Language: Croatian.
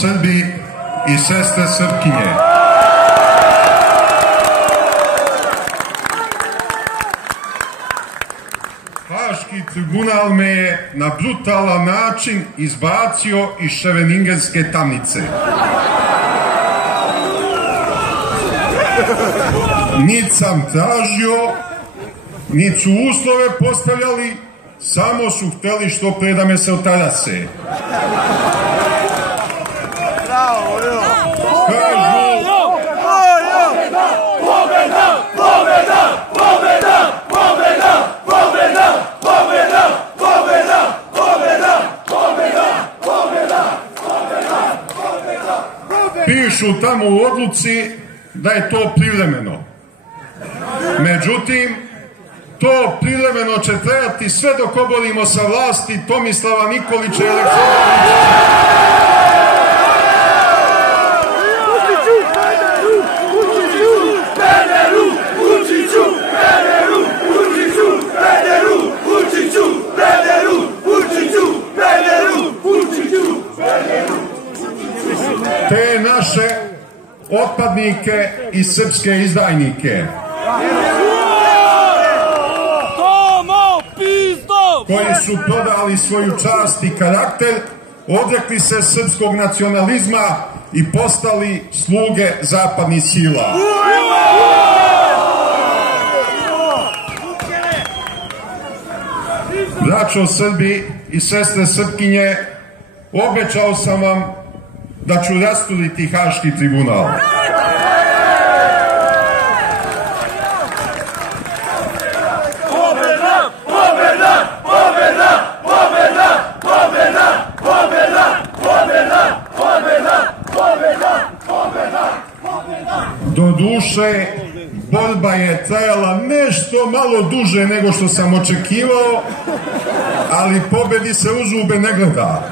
Srbi i sestre Srpkinje. Haški tribunal me je na brutalan način izbacio iz Ševeningerske tamnice. Niti sam tražio, niti su uslove postavljali, samo su hteli što pre da me se otarase. Pišu tamo u odluci da je to privremeno. Međutim, to privremeno će trajati sve dok oborimo sa vlasti Tomislava Nikolića i Aleksandra te naše otpadnike i srpske izdajnike koji su prodali svoju čast i karakter, odrekli se srpskog nacionalizma i postali sluge zapadnih sila. Braćo Srbi i sestre Srpkinje, obećao sam vam da ću rasturiti Haški tribunal. Doduše, borba je trajala nešto malo duže nego što sam očekivao, ali pobedi se u zube ne gleda.